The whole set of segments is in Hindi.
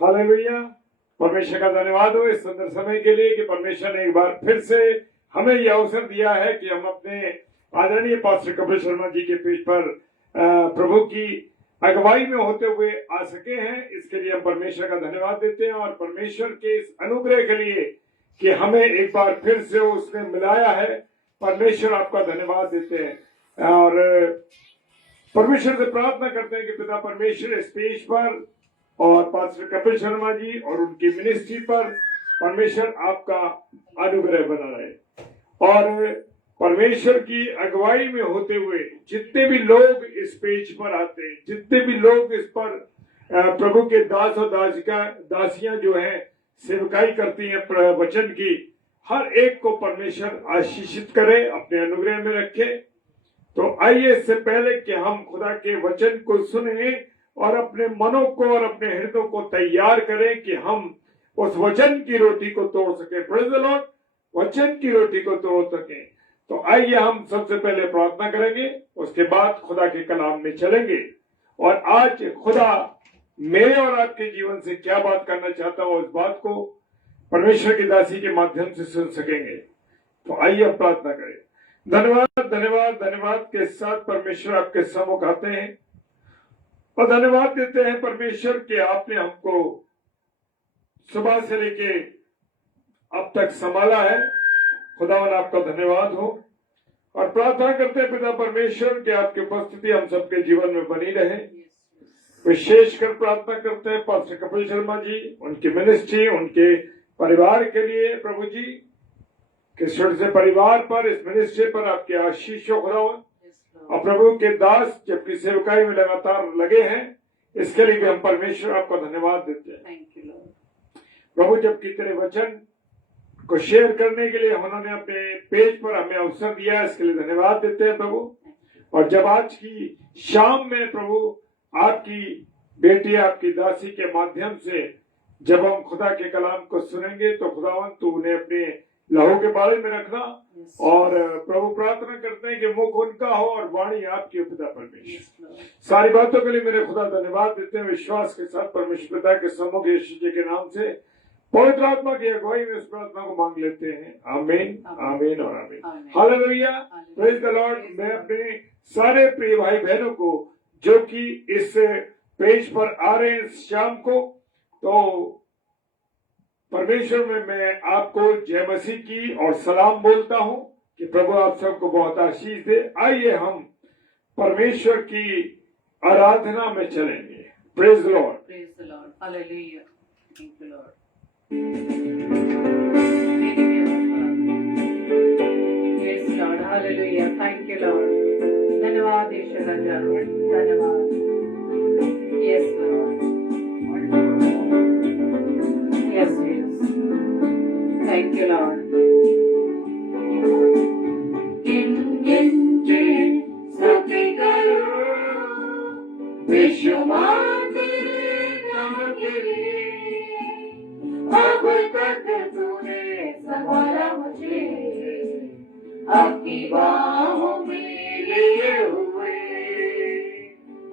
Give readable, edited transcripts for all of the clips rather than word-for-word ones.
हालेलुया। परमेश्वर का धन्यवाद हो इस सुंदर समय के लिए कि परमेश्वर ने एक बार फिर से हमें यह अवसर दिया है कि हम अपने आदरणीय पास्टर कपिल शर्मा जी के पेज पर प्रभु की अगुवाई में होते हुए आ सके हैं। इसके लिए हम परमेश्वर का धन्यवाद देते हैं और परमेश्वर के इस अनुग्रह के लिए कि हमें एक बार फिर से उसने मिलाया है। परमेश्वर आपका धन्यवाद देते हैं और परमेश्वर से प्रार्थना करते हैं कि पिता परमेश्वर इस पेज पर और पास्टर कपिल शर्मा जी और उनकी मिनिस्ट्री पर परमेश्वर आपका अनुग्रह बना रहे और परमेश्वर की अगुवाई में होते हुए जितने भी लोग इस पेज पर आते हैं, जितने भी लोग इस पर प्रभु के दास और दासियां जो हैं सेवकाई करती हैं वचन की, हर एक को परमेश्वर आशीषित करे, अपने अनुग्रह में रखे। तो आइए इससे पहले कि हम खुदा के वचन को सुने और अपने मनों को और अपने हृदयों को तैयार करें कि हम उस वचन की रोटी को तोड़ सके। Praise the Lord. वचन की रोटी को तोड़ सके। तो आइए हम सबसे पहले प्रार्थना करेंगे, उसके बाद खुदा के कलाम में चलेंगे और आज खुदा मेरे और आपके जीवन से क्या बात करना चाहता हूं उस बात को परमेश्वर की दासी के माध्यम से सुन सकेंगे। तो आइए हम प्रार्थना करें। धन्यवाद धन्यवाद धन्यवाद के साथ परमेश्वर आपके सम्मुख आते हैं और धन्यवाद देते हैं परमेश्वर कि आपने हमको सुबह से लेके अब तक संभाला है। खुदावन आपका धन्यवाद हो और प्रार्थना करते हैं पिता परमेश्वर कि आपकी उपस्थिति हम सबके जीवन में बनी रहे। विशेषकर प्रार्थना करते हैं पास्टर कपिल शर्मा जी, उनकी मिनिस्ट्री, उनके परिवार के लिए प्रभु जी कि छोटे से परिवार पर, इस मिनिस्ट्री पर आपके आशीष हो खुदावन और प्रभु के दास जबकि सेवकाई में लगातार लगे हैं, इसके लिए भी हम परमेश्वर आपका धन्यवाद देते हैं प्रभु। जबकि तेरे वचन को शेयर करने के लिए उन्होंने अपने पेज पर हमें अवसर दिया, इसके लिए धन्यवाद देते हैं प्रभु। और जब आज की शाम में प्रभु आपकी बेटी, आपकी दासी के माध्यम से जब हम खुदा के कलाम को सुनेंगे तो खुदावन तू उन्हें अपने लहू के बारे में रखना और प्रभु प्रार्थना करते हैं कि मुख उनका हो और वाणी आपकी पिता परमेश्वर। सारी बातों के लिए मेरे खुदा धन्यवाद देते हैं। विश्वास के साथ परमेश्वर पिता के सम्मुख यीशु जी के नाम से पवित्र आत्मा की अगुवाई में इस प्रार्थना को मांग लेते हैं। आमीन आमीन और आमीन। हालेलुया। Praise the Lord. मैं अपने सारे प्रिय भाई बहनों को जो कि इस पेज पर आ रहे हैं शाम को, तो परमेश्वर में मैं आपको जय मसीह की और सलाम बोलता हूं कि प्रभु आप सबको बहुत आशीष दे। आइए हम परमेश्वर की आराधना में चलेंगे। Praise the lord. Praise the lord. Hallelujah. Thank you Lord. Yes lord. Hallelujah. Thank you lord. धन्यवाद ईश्वर राजा, धन्यवाद। Yes Lord. Yes yes. Thank you Lord. स्तुति करो बेशुमार तेरे नाम के लिए, अब तक तूने संभाला मुझे अपनी बाहों में लिए हुए,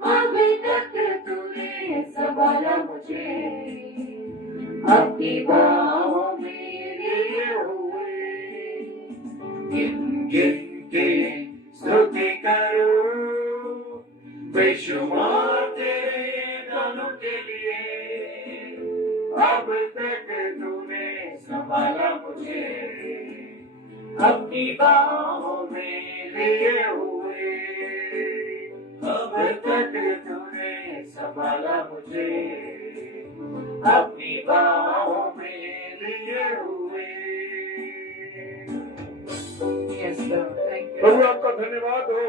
अब तक तूने संभाला मुझे अपनी बाहों में लिए हुए। गिन गिन के स्तुति करो बेशुमार तेरे दानों के लिए, अब तक तूने संभाला मुझे अपनी बाहों में लिए हुए, अब तक तूने संभाला मुझे अपनी बाहों में लिए हुए। प्रभु आपका धन्यवाद हो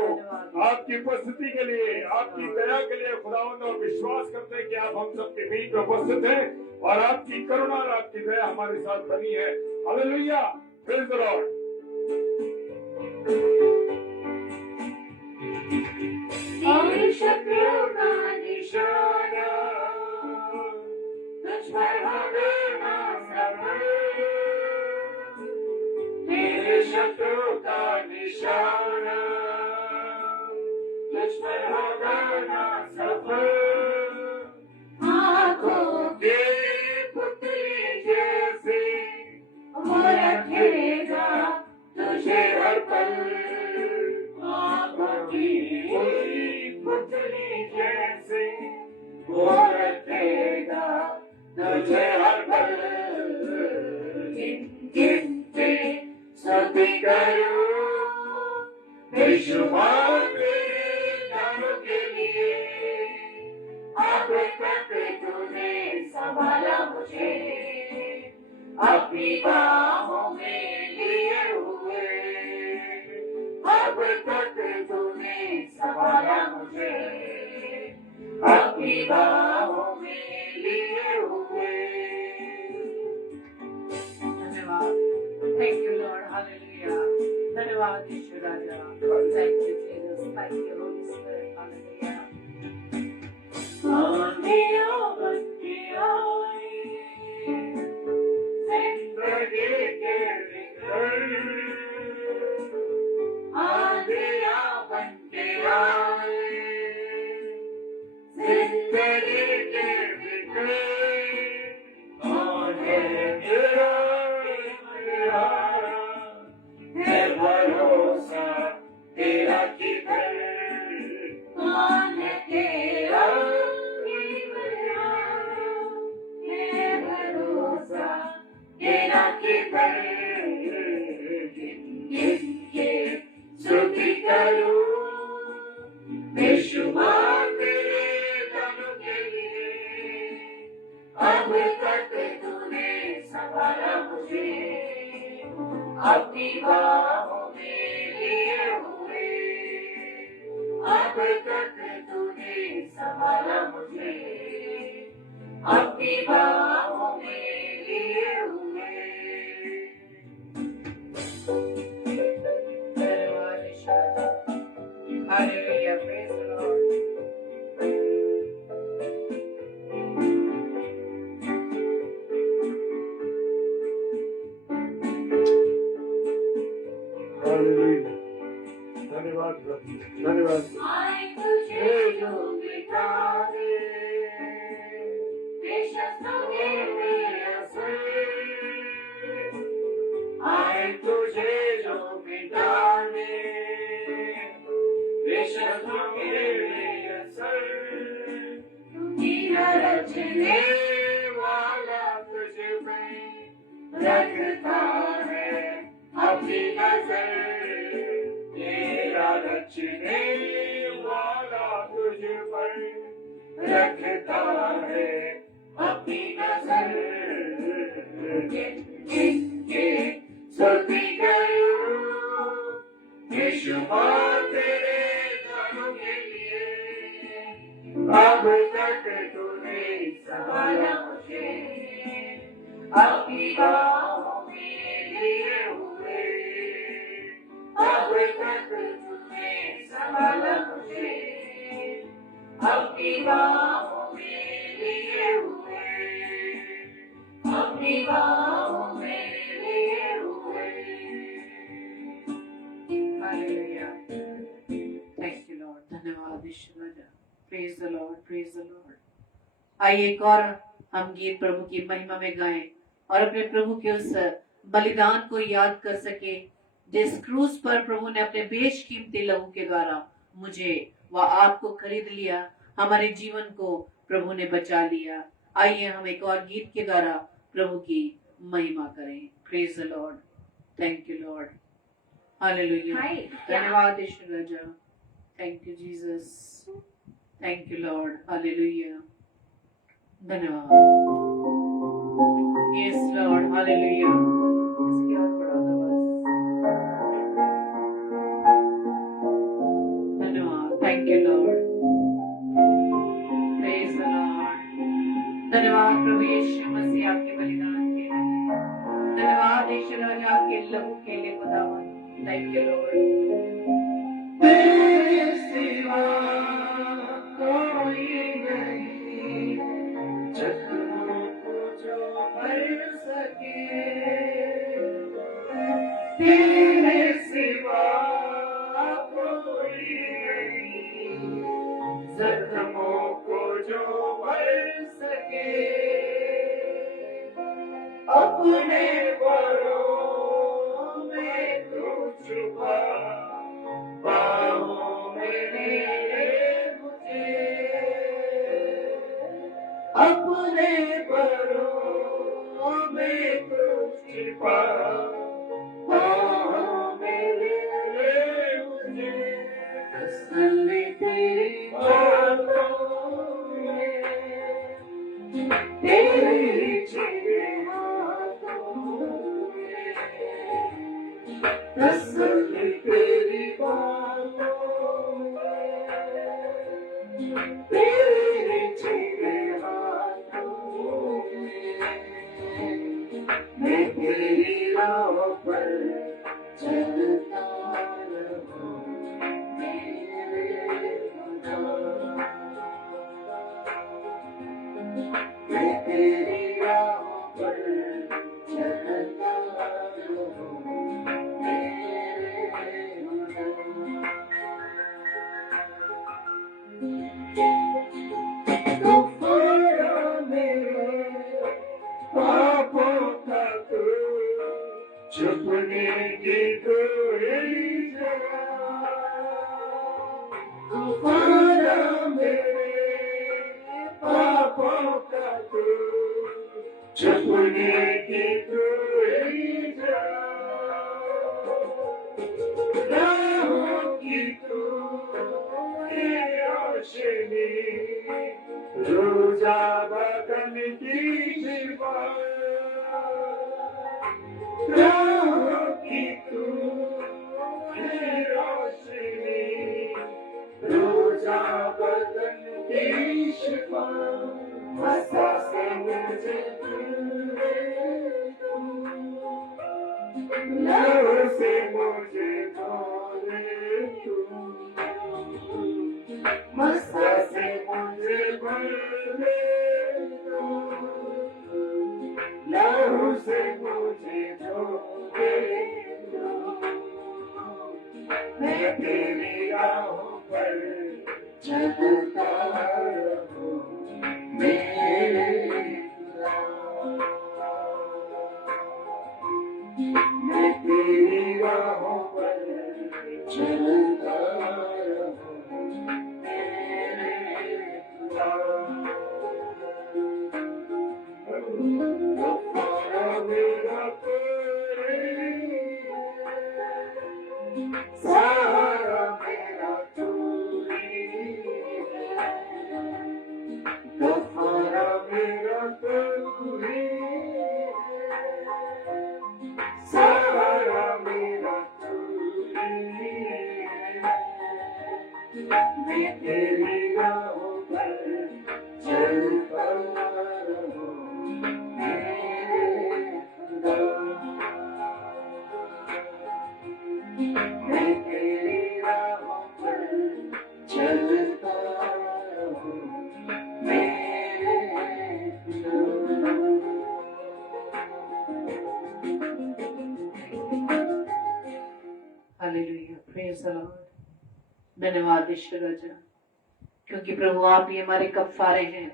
आपकी उपस्थिति के लिए, आपकी दया के लिए खुदावंद, और विश्वास करते हैं कि आप हम सबके बीच में उपस्थित हैं और आपकी करुणा और आपकी दया हमारे साथ बनी है। हालेलुया। Praise the Lord. शत्रु का निशाना तुझ पर होना सफल, मेरे शत्रु का निशाना तुझ पर होना सफल, आँखों के संभाला मुझे, अपनी बाहों में लिए हुए। अब तक तूने संभाला मुझे, अपनी बाहों में लिए हुए। धन्यवाद। Thank you lord, hallelujah. धन्यवाद यीशु राजा। Thank you Jesus, thank you holy spirit, hallelujah. आंधियाँ बनके आई, जिंदगी के विकल। आंधियाँ बनके आई, जिंदगी के विकल। कौन है मेरा सहारा, है भरोसा तेरा किधर। कौन है तेरा तेरा किधर। किसके स्तुति करूं, बेशुमार तेरे दानों के लिए। अब तक तूने संभाला मुझे, अपनी बाहों में लिए हुए। अब तक तूने संभाला मुझे, अपनी बाहों में लिए हुए। धन्यवाद यीशु राजा। Hallelujah, praise the lord. Hallelujah. धन्यवाद प्रभु, धन्यवाद। आए तुझे जो मिटा दे, बेशक मेरे असर। आए तुझे जो मिटा दे, बेशक मेरे असर। तेरा रचने वाला तुझ पे रखता है अपनी नजर। तेरा रचने वाला तुझ पर रखता है अपनी नजर। स्तुति करूं बेशुमार तेरे दानों के लिए। अब तक तूने संभाला मुझे, अपनी बाहों में लिए हुए। अब तक तूने संभाला मुझे, अपनी बाहों में लिए हुए। अपनी बाहों में लिए हुए। हालेलुया। Thank you lord. धन्यवाद यीशु राजा। Praise the lord, praise the lord. आइए एक और हम गीत प्रभु की महिमा में गाएं और अपने प्रभु के उस बलिदान को याद कर सके जिस क्रूस पर प्रभु ने अपने बेशकीमती लहू के द्वारा मुझे व आपको खरीद लिया, हमारे जीवन को प्रभु ने बचा लिया। आइए हम एक और गीत के द्वारा प्रभु की महिमा करें। Praise the lord. Thank you lord. Hallelujah. धन्यवाद यीशु राजा। Thank you Jesus. Thank you lord. Hallelujah. धन्यवाद। Yes lord. हालेलुया। इसकी और बढ़ा दो बस। धन्यवाद। Thank you lord. Praise the lord. धन्यवाद प्रभु यीशु मसीह आपके बलिदान के लिए। धन्यवाद यीशु राजा आपके लहू के लिए खुदावन। Thank you Lord. तेरे सिवा कोई नहीं, जख्मों को जो भर सके। तेरे सिवा कोई नहीं, जख्मों को जो भर सके। अपने परों में तू छुपा, बाहों में ले मुझे। अपने परों में तू छुपा, बाहों में ले मुझे। तसल्ली तेरी बातों में, तेरी तेरी छिपे हाथों में, तसल्ली तेरी बातों में, तेरी छिपे हाथों में, मैं तेरी राह पर चलता रहूं मेरे खुदा। मैं तेरी राह पर चलता रहूं मेरे खुदा। तूफान मेरे पापों का तू छुपने की कोई जगह। तूफान मेरे पापों का तू छुपने की कोई जगह। राहों की तू रोशनी, रोजा बदन की शिफा। राहों की तू रोशनी, रोजा बदन की शिफा। मसा से मुझे दूर तू, लहू से मुझे धोले तू। मसा से मुझे भर ले तू, लहू से मुझे धोले तू। मैं तेरी राहों पर चलता रहूं मेरे खुदा। मैं तेरी राहों पर चलता रहूं मेरे खुदा। तुम्हारा मेरा कोई सहारा मेरा तू ही है। तुम्हारा मेरा तू ही है, सहारा मेरा तू ही है। मैं तेरी राहों पर चलता रहूं मेरे खुदा। मैं तेरी राहों पर चलता रहूं मेरे खुदा। Hallelujah, praise the lord. धन्यवाद ईश्वर राजा, क्योंकि प्रभु आप ही हमारे कफ्फारे हैं,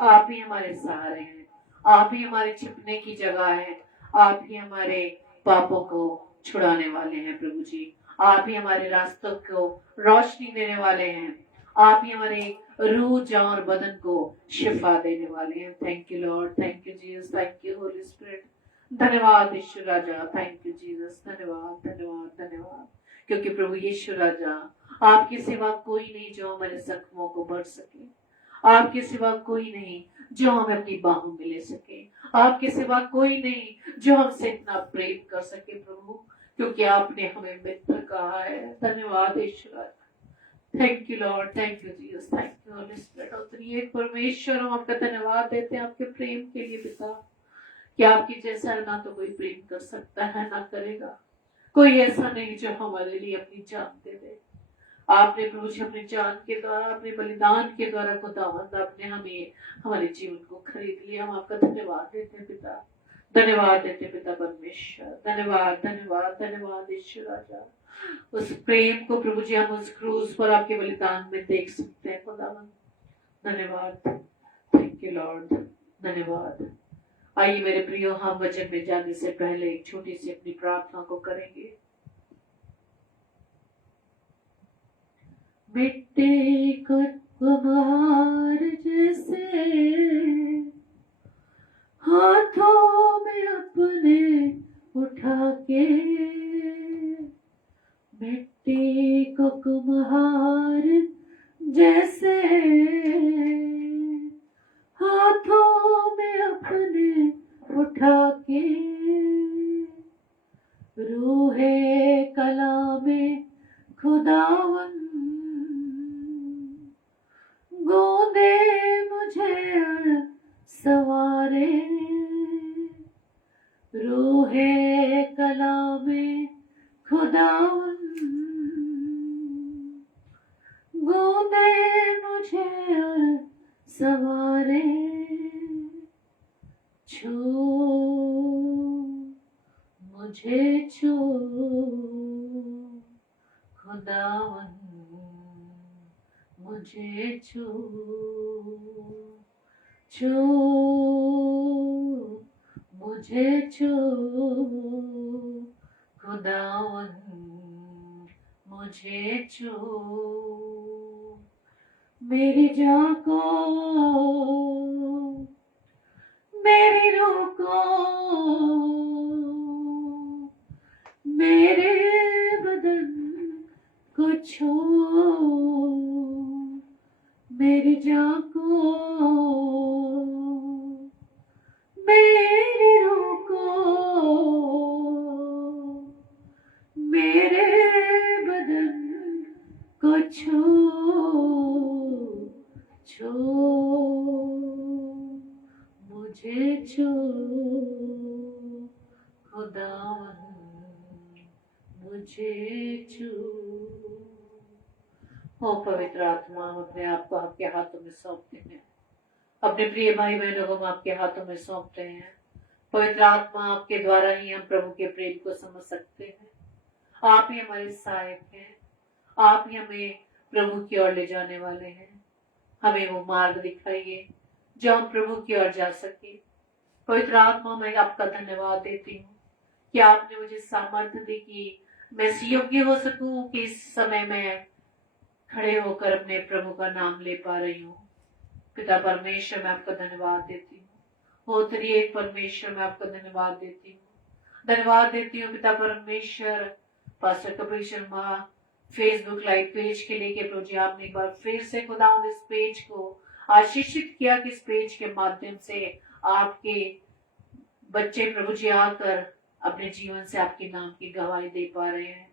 आप ही हमारे सहारे हैं, आप ही हमारे छिपने की जगह है, आप ही हमारे पापों को छुड़ाने वाले हैं। प्रभु जी, आप ही हमारे रास्तों को रोशनी देने वाले हैं, आप ही हमारे रूह, जान और बदन को शिफा देने वाले हैं। Thank you lord, thank you Jesus, thank you holy spirit. धन्यवाद ईश्वर राजा, थैंक यू जीसस, धन्यवाद धन्यवाद धन्यवाद, क्योंकि प्रभु यीशु राजा आपके सिवा कोई नहीं जो हमारे जख्मों को भर सके, आपके सिवा कोई नहीं जो हमें अपनी बाहों में ले सके, आपके सिवा कोई नहीं जो हमसे इतना प्रेम कर सके प्रभु, क्योंकि आपने हमें मित्र कहा है। धन्यवाद ईश्वर, thank you lord, thank you Jesus, thank you holy spirit. और त्रिएक परमेश्वर, हम आपका धन्यवाद देते हैं आपके प्रेम के लिए पिता, कि आपके जैसा ना तो कोई प्रेम कर सकता है ना करेगा, कोई ऐसा नहीं जो हमारे लिए अपनी जान दे दे। आपने प्रभु जी अपनी जान के द्वारा, अपने बलिदान के द्वारा खुदावंद आपने हमें, हमारे जीवन को खरीद लिया। हम आपका धन्यवाद देते हैं पिता, धन्यवाद देते पिता परमेश्वर, धन्यवाद धन्यवाद धन्यवाद ईश्वर राजा। उस प्रेम को प्रभु जी हम उस क्रूस पर आपके बलिदान में देख सकते हैं खुदावंद। धन्यवाद, थैंक यू लॉर्ड, धन्यवाद। आइए मेरे प्रियो, हम वचन में जाने से पहले एक छोटी सी अपनी प्रार्थना को करेंगे। मिट्टी को कुम्हार जैसे हाथों में अपने उठा के, मिट्टी को कुम्हार जैसे हाथों में अपने रूहे कलामे खुदावन गूंदे मुझे और सवारे, छू मुझे छू खुदावन मुझे छू, छू मुझे छू खुदावन मुझे छू, मेरी जान को मेरी रूह को मेरे बदन को छू, मेरी जान को मेरी रूह को मेरे बदन को छू, छू मुझे छू खुदावन मुझे छू। ओ पवित्र आत्मा, हम अपने आप को आपके हाथों में सौंपते हैं, अपने प्रिय भाई बहनों को हम आपके हाथों में सौंपते हैं। पवित्र आत्मा, आपके द्वारा ही हम प्रभु के प्रेम को समझ सकते हैं। आप ही हमारे सहायक हैं, आप ही हमें प्रभु की ओर ले जाने वाले हैं। हमें वो मार्ग दिखाइए जो हम प्रभु की ओर जा सके। पवित्र आत्मा, मैं आपका धन्यवाद देती हूँ कि आपने मुझे सामर्थ्य दी कि मैं इस योग्य हो सकूं कि इस समय मैं खड़े होकर अपने प्रभु का नाम ले पा रही हूँ। पिता परमेश्वर, मैं आपका धन्यवाद देती हूँ। हो त्रिएक परमेश्वर, मैं आपका धन्यवाद देती हूँ। धन्यवाद देती हूँ पिता परमेश्वर, pastor Kapil Sharma Facebook live page के लिए कि प्रभु जी आपने एक बार फिर से खुदा इस पेज को आशीषित किया कि इस पेज के माध्यम से आपके बच्चे प्रभु जी आकर अपने जीवन से आपके नाम की गवाही दे पा रहे हैं।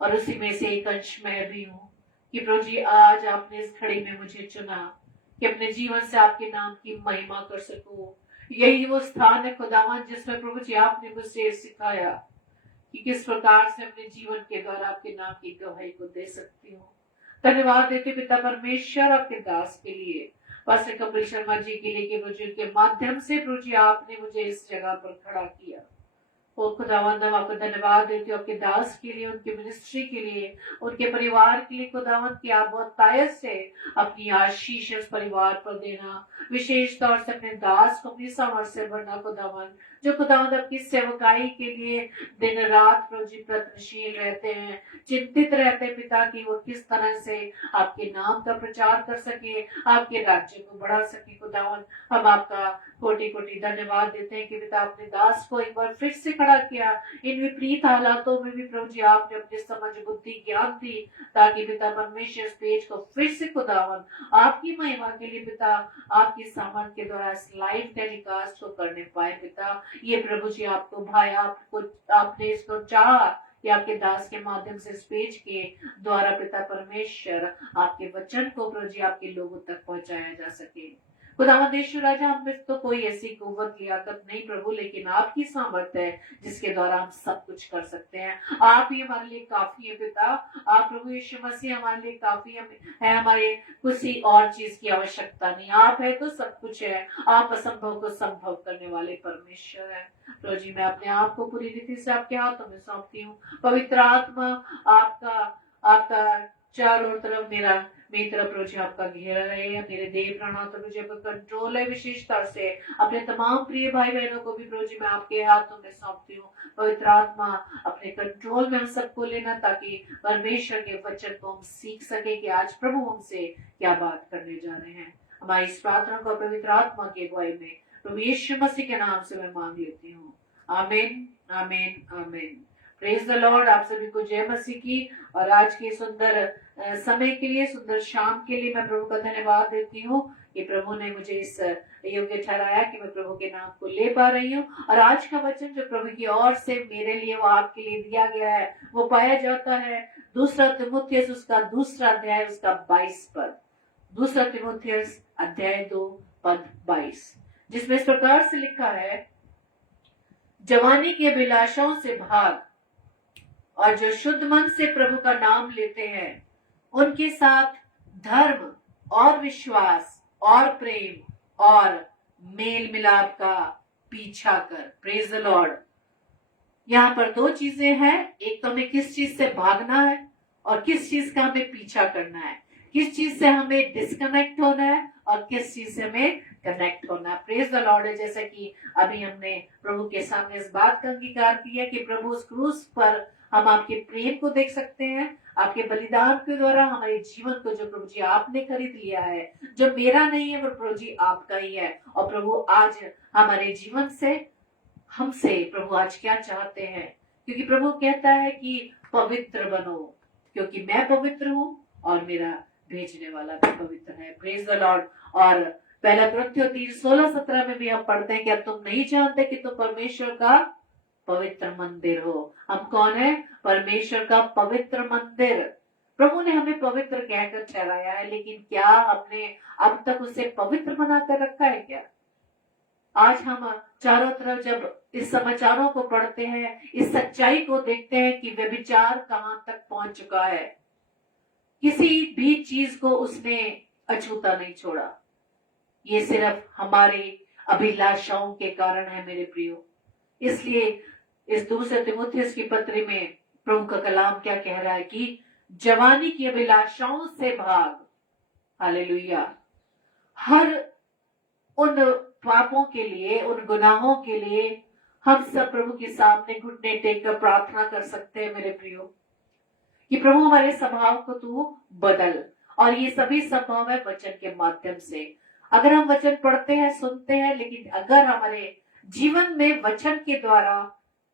और उसी में से एक अंश मैं भी हूँ कि प्रभु जी आज आपने इस घड़ी में मुझे चुना कि अपने जीवन से आपके नाम की महिमा कर सकूं। यही वो स्थान है खुदावन जिसमें प्रभु जी आपने मुझसे सिखाया कि किस प्रकार से अपने जीवन के द्वारा आपके नाम की गवाही को दे सकती हूँ। धन्यवाद देते पिता परमेश्वर आपके दास के लिए, पास्टर कपिल शर्मा जी के लिए कि प्रभु जी के माध्यम से प्रभु जी आपने मुझे इस जगह पर खड़ा किया। ओ खुदावंद, हम आपको धन्यवाद देते हो आपके दास के लिए, उनके मिनिस्ट्री के लिए, उनके परिवार के लिए। खुदावंद की आप बहुत तायत से अपनी आशीष उस परिवार पर देना, विशेष तौर से अपने दास को अपनी सामर्थ से भरना खुदावंद, जो खुदावंद अपनी सेवकाई के लिए दिन रात प्रभु जी प्रयत्नशील रहते हैं, चिंतित रहते हैं पिता की वो किस तरह से आपके नाम का प्रचार कर सके, आपके राज्य को बढ़ा सके। खुदावंद, हम आपका कोटि कोटि धन्यवाद देते हैं कि पिता अपने दास को एक बार फिर से खड़ा किया। इन विपरीत हालातों में भी प्रभु जी आपने अपने समझ बुद्धि ज्ञान दी ताकि पिता परमेश्वर पेज को फिर से खुदावन आपकी महिमा के लिए पिता आपकी सामर्थ के द्वारा इस लाइव टेलीकास्ट को करने पाए। पिता, ये प्रभु जी आपको भाई आपको आपने इसको चाहा कि आपके दास के माध्यम से इस पेज के द्वारा पिता परमेश्वर आपके वचन को प्रभु जी आपके लोगों तक पहुंचाया जा सके। खुदावंद यीशु राजा, हम में तो कोई ऐसी कुव्वत लियाकत नहीं प्रभु, लेकिन आपकी सामर्थ है जिसके द्वारा हम सब कुछ कर सकते हैं। आप ही हमारे लिए काफी है पिता। आप प्रभु यीशु मसीह हमारे लिए काफी है, हमारे किसी और चीज की आवश्यकता नहीं। आप है तो सब कुछ है। आप असंभव को संभव करने वाले परमेश्वर है। प्रभु जी, मैं अपने आप को पूरी रीति से आपके हाथों में सौंपती हूँ। पवित्र आत्मा आपका चारों तरफ मेरी तरफ प्रभु जी आपका घेरा रहे, मेरे देह प्राणों तो प्रभु जी आपका कंट्रोल है। विशेष तौर से अपने तमाम प्रिय भाई बहनों को भी प्रभु जी मैं आपके हाथों में सौंपती हूँ। पवित्र आत्मा अपने कंट्रोल में हम सबको लेना, ताकि परमेश्वर के वचन को हम सीख सके कि आज प्रभु हमसे क्या बात करने जा रहे हैं। हमारी इस प्रार्थना को पवित्र आत्मा की अगुवाई में प्रभु यीशु मसीह के नाम से मैं मांग लेती हूँ। आमीन, amen, amen. Praise the Lord. आप सभी को जय मसीह की। और आज के सुंदर समय के लिए, सुंदर शाम के लिए मैं प्रभु का धन्यवाद देती हूँ कि प्रभु ने मुझे इस योग्य ठहराया कि मैं प्रभु के नाम को ले पा रही हूँ। और आज का वचन जो प्रभु की ओर से मेरे लिए वो आपके लिए दिया गया है, वो पाया जाता है दूसरा तीमुथियुस उसका दूसरा अध्याय उसका 22 पद। दूसरा तीमुथियुस अध्याय 2 पद 22, जिसमें इस प्रकार से लिखा है, जवानी की अभिलाषाओं से भाग, और जो शुद्ध मन से प्रभु का नाम लेते हैं उनके साथ धर्म और विश्वास और प्रेम और मेल मिलाप का पीछा कर। Praise the Lord. यहाँ पर दो चीजें हैं, एक तो हमें किस चीज से भागना है और किस चीज का हमें पीछा करना है, किस चीज से हमें डिस्कनेक्ट होना है और किस चीज से हमें कनेक्ट होना है। Praise the Lord. जैसे कि अभी हमने प्रभु के सामने इस बात का अंगीकार किया कि प्रभु उस क्रूस पर हम आपके प्रेम को देख सकते हैं, आपके बलिदान के द्वारा हमारे जीवन को जो प्रभु जी आपने खरीद लिया है, जो मेरा नहीं है वो प्रभु जी आपका ही है। और प्रभु आज हमारे जीवन से, हमसे प्रभु आज क्या चाहते हैं, क्योंकि प्रभु कहता है कि पवित्र बनो क्योंकि मैं पवित्र हूँ और मेरा भेजने वाला भी पवित्र है। Praise the Lord. और पहला कुरिन्थियों 3:16-17 में भी हम पढ़ते हैं कि अब तुम नहीं जानते कि तुम परमेश्वर का पवित्र मंदिर हो। हम कौन है? परमेश्वर का पवित्र मंदिर। प्रभु ने हमें पवित्र कहकर ठहराया है, लेकिन क्या हमने अब तक उसे पवित्र बनाकर रखा है क्या? आज हम चारों तरफ जब इस समाचारों को पढ़ते हैं, इस सच्चाई को देखते हैं कि व्यभिचार कहां तक पहुंच चुका है। किसी भी चीज को उसने अछूता नहीं छोड़ा। ये सिर्फ हमारे अभिलाषाओं के कारण है मेरे प्रियो। इसलिए इस दूसरे तिमुथियुस की पत्री में प्रभु का कलाम क्या कह रहा है कि जवानी की अभिलाषाओं से भाग। हालेलुया। हर उन पापों के लिए, उन गुनाहों के लिए हम सब प्रभु के सामने घुटने टेक कर प्रार्थना कर सकते हैं मेरे प्रियो, कि प्रभु हमारे स्वभाव को तू बदल। और ये सभी संभव है वचन के माध्यम से। अगर हम वचन पढ़ते हैं, सुनते हैं, लेकिन अगर हमारे जीवन में वचन के द्वारा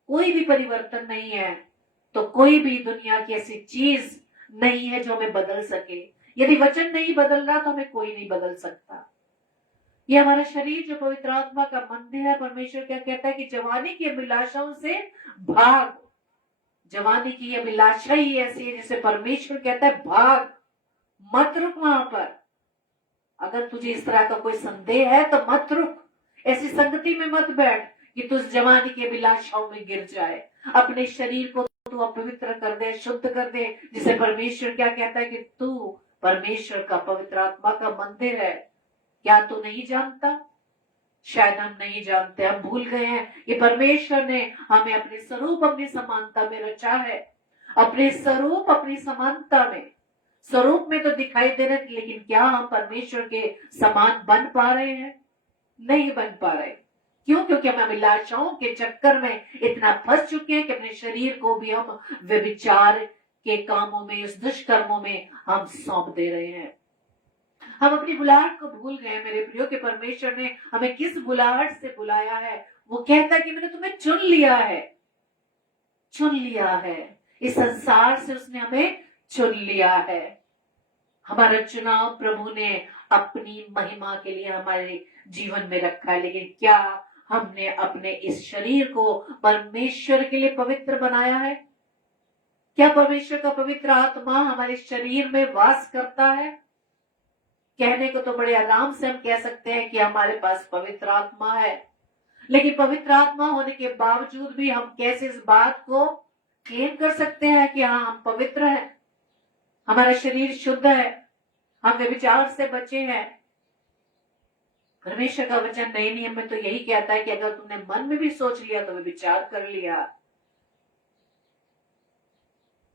कोई भी परिवर्तन नहीं है, तो कोई भी दुनिया की ऐसी चीज नहीं है जो हमें बदल सके। यदि वचन नहीं बदल रहा तो हमें कोई नहीं बदल सकता। ये हमारा शरीर जो पवित्र आत्मा का मंदिर है, परमेश्वर क्या कहता है कि जवानी की अभिलाषाओं से भाग। जवानी की अभिलाषा ही ऐसी है जिसे परमेश्वर कहता है भाग, मत रुक वहां पर। अगर तुझे इस तरह का कोई संदेह है तो मत रुक, ऐसी संगति में मत बैठ कि तू जवानी की अभिलाषाओं में गिर जाए। अपने शरीर को तू अपवित्र कर दे, शुद्ध कर दे, जिसे परमेश्वर क्या कहता है कि तू परमेश्वर का पवित्र आत्मा का मंदिर है। क्या तू नहीं जानता? शायद हम नहीं जानते, हम भूल गए हैं कि परमेश्वर ने हमें अपने स्वरूप, अपनी समानता में रचा है। अपने स्वरूप, अपनी समानता में। स्वरूप में तो दिखाई दे रहे, लेकिन क्या हम परमेश्वर के समान बन पा रहे हैं? नहीं बन पा रहे। क्यों? क्योंकि हम अभिलाषाओं के चक्कर में इतना फंस चुके हैं कि अपने शरीर को भी हम व्यभिचार के कामों में, इस दुष्कर्मों में हम सौंप दे रहे हैं। हम अपनी बुलाहट को भूल गए मेरे प्रियो कि परमेश्वर ने हमें किस बुलाहट से बुलाया है। वो कहता है कि मैंने तुम्हें चुन लिया है, चुन लिया है। इस संसार से उसने हमें चुन लिया है। हमारा चुनाव प्रभु ने अपनी महिमा के लिए हमारे जीवन में रखा है। लेकिन क्या हमने अपने इस शरीर को परमेश्वर के लिए पवित्र बनाया है? क्या परमेश्वर का पवित्र आत्मा हमारे शरीर में वास करता है? कहने को तो बड़े आराम से हम कह सकते हैं कि हमारे पास पवित्र आत्मा है, लेकिन पवित्र आत्मा होने के बावजूद भी हम कैसे इस बात को क्लेम कर सकते हैं कि हाँ हम पवित्र हैं, हमारा शरीर शुद्ध है, हम व्यभिचार से बचे हैं? परमेश्वर का वचन नए नियम में तो यही कहता है कि अगर तुमने मन में भी सोच लिया तो व्यभिचार कर लिया।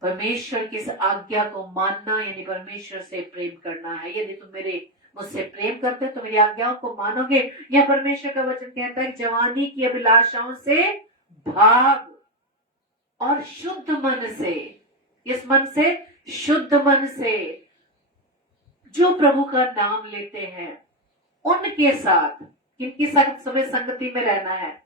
परमेश्वर की इस आज्ञा को मानना यानी परमेश्वर से प्रेम करना है। यदि तुम मुझसे प्रेम करते हो तो मेरी आज्ञाओं को मानोगे। यह परमेश्वर का वचन कहता है जवानी की अभिलाषाओं से भाग और शुद्ध मन से, इस मन से, शुद्ध मन से जो प्रभु का नाम लेते हैं उनके साथ, किनकी समय संगति में रहना है?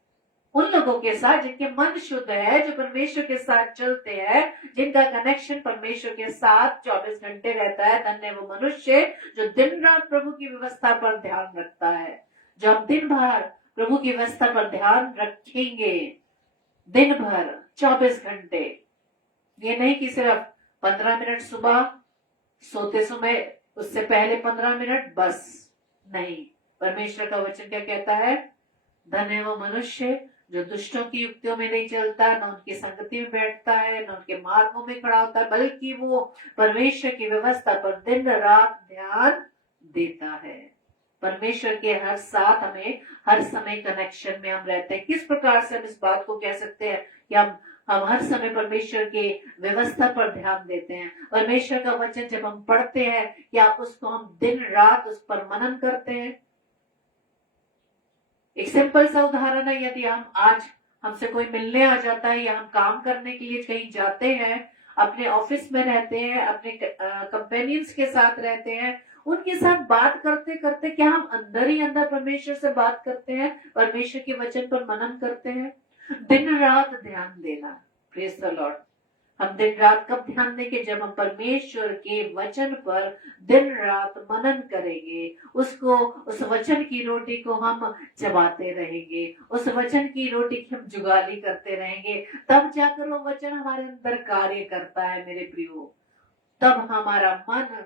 उन लोगों के साथ जिनके मन शुद्ध है, जो परमेश्वर के साथ चलते हैं, जिनका कनेक्शन परमेश्वर के साथ 24 घंटे रहता है। धन्य वो मनुष्य जो दिन रात प्रभु की व्यवस्था पर ध्यान रखता है। जो हम दिन भर प्रभु की व्यवस्था पर ध्यान रखेंगे, दिन भर 24 घंटे, ये नहीं कि सिर्फ 15 मिनट सुबह सोते समय, उससे पहले 15 मिनट, बस नहीं। परमेश्वर का वचन क्या कहता है? धन्य वो मनुष्य जो दुष्टों की युक्तियों में नहीं चलता, न उनकी संगति में बैठता है, न उनके मार्गों में खड़ा होता है, बल्कि वो परमेश्वर की व्यवस्था पर दिन रात ध्यान देता है। परमेश्वर के हर साथ हमें हर समय कनेक्शन में हम रहते हैं। किस प्रकार से हम इस बात को कह सकते हैं कि हम हर समय परमेश्वर के व्यवस्था पर ध्यान देते हैं। परमेश्वर का वचन जब हम पढ़ते हैं, क्या उसको हम दिन रात उस पर मनन करते हैं? एक सिंपल सा उदाहरण है, यदि हम आज हमसे कोई मिलने आ जाता है या हम काम करने के लिए कहीं जाते हैं, अपने ऑफिस में रहते हैं, अपने कंपेनियंस के साथ रहते हैं, उनके साथ बात करते करते क्या हम अंदर ही अंदर परमेश्वर से बात करते हैं, परमेश्वर के वचन पर मनन करते हैं? दिन रात ध्यान देना, प्रेज द लॉर्ड। हम दिन रात कब ध्यान देंगे? जब हम परमेश्वर के वचन पर दिन रात मनन करेंगे, उसको, उस वचन की रोटी को हम चबाते रहेंगे, उस वचन की रोटी की हम जुगाली करते रहेंगे, तब जाकर वो वचन हमारे अंदर कार्य करता है मेरे प्रियो। तब हमारा मन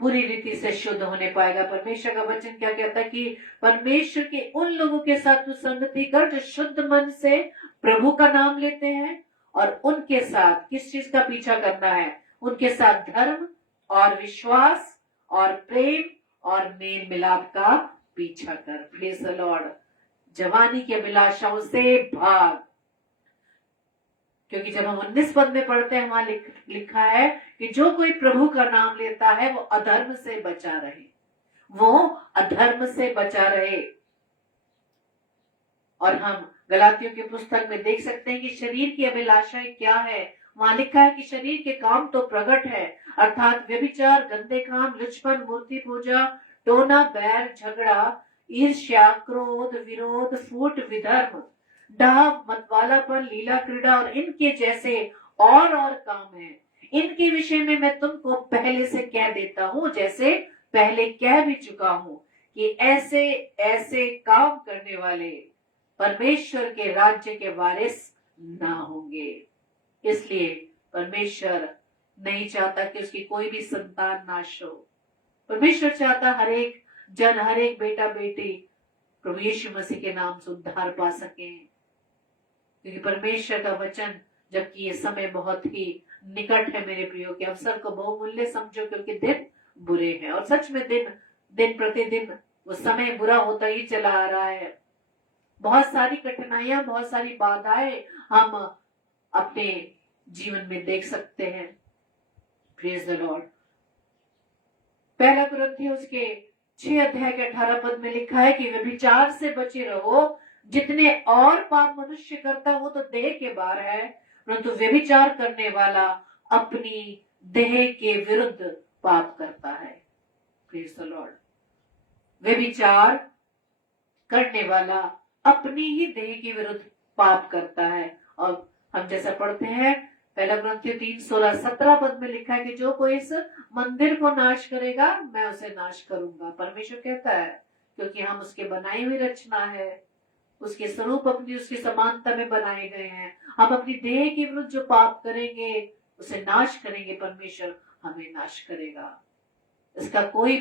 पूरी रीति से शुद्ध होने पाएगा। परमेश्वर का वचन क्या कहता है कि परमेश्वर के उन लोगों के साथ तू संगति कर जो शुद्ध मन से प्रभु का नाम लेते हैं, और उनके साथ किस चीज का पीछा करना है? उनके साथ धर्म और विश्वास और प्रेम और मेल मिलाप का पीछा कर। Praise the Lord. जवानी की अभिलाषाओं से भाग, क्योंकि जब हम 19 पद में पढ़ते हैं, वहां लिखा है कि जो कोई प्रभु का नाम लेता है वो अधर्म से बचा रहे, वो अधर्म से बचा रहे। और हम गलातियों की पुस्तक में देख सकते हैं कि शरीर की अभिलाषाएं क्या है। वहां लिखा है कि शरीर के काम तो प्रकट है, अर्थात व्यभिचार, गंदे काम, लुचपन, मूर्ति पूजा, टोना, बैर, झगड़ा, ईर्ष्या, क्रोध, विरोध, फूट, विधर्म, डाह, मतवालापन, लीला क्रीड़ा और इनके जैसे और काम हैं। इनके विषय में मैं तुमको पहले से कह देता हूं, जैसे पहले कह भी चुका हूं, कि ऐसे ऐसे काम करने वाले परमेश्वर के राज्य के वारिस ना होंगे। इसलिए परमेश्वर नहीं चाहता कि उसकी कोई भी संतान नाश हो। परमेश्वर चाहता हर एक जन, हर एक बेटा बेटी प्रभु यीशु मसीह के नाम से उद्धार पा सके, क्योंकि परमेश्वर का वचन, जबकि ये समय बहुत ही निकट है मेरे प्रियो, के अवसर को बहुमूल्य समझो, क्योंकि दिन बुरे हैं। और सच में दिन प्रतिदिन वो समय बुरा होता ही चला आ रहा है। बहुत सारी कठिनाइयां, बहुत सारी बाधाएं हम अपने जीवन में देख सकते हैं। Praise the Lord. पहला कुरिन्थियों उसके 6 अध्याय के 18 पद में लिखा है कि व्यभिचार से बचे रहो। जितने और पाप मनुष्य करता है वो तो देह के बाहर है, परंतु व्यभिचार करने वाला अपनी देह के विरुद्ध पाप करता है। Praise the Lord. व्यभिचार करने वाला अपनी ही देह के विरुद्ध पाप करता है। और हम जैसा पढ़ते हैं, पहला कुरिन्थियों 3:16-17 पद में लिखा है कि जो कोई इस मंदिर को नाश करेगा, मैं उसे नाश करूंगा। परमेश्वर कहता है, क्योंकि हम उसके बनाई हुई रचना है, उसके स्वरूप अपनी उसकी समानता में बनाए गए हैं। हम अपनी देह के विरुद्ध जो पाप करेंगे उसे नाश करेंगे, परमेश्वर हमें नाश करेगा। इसका कोई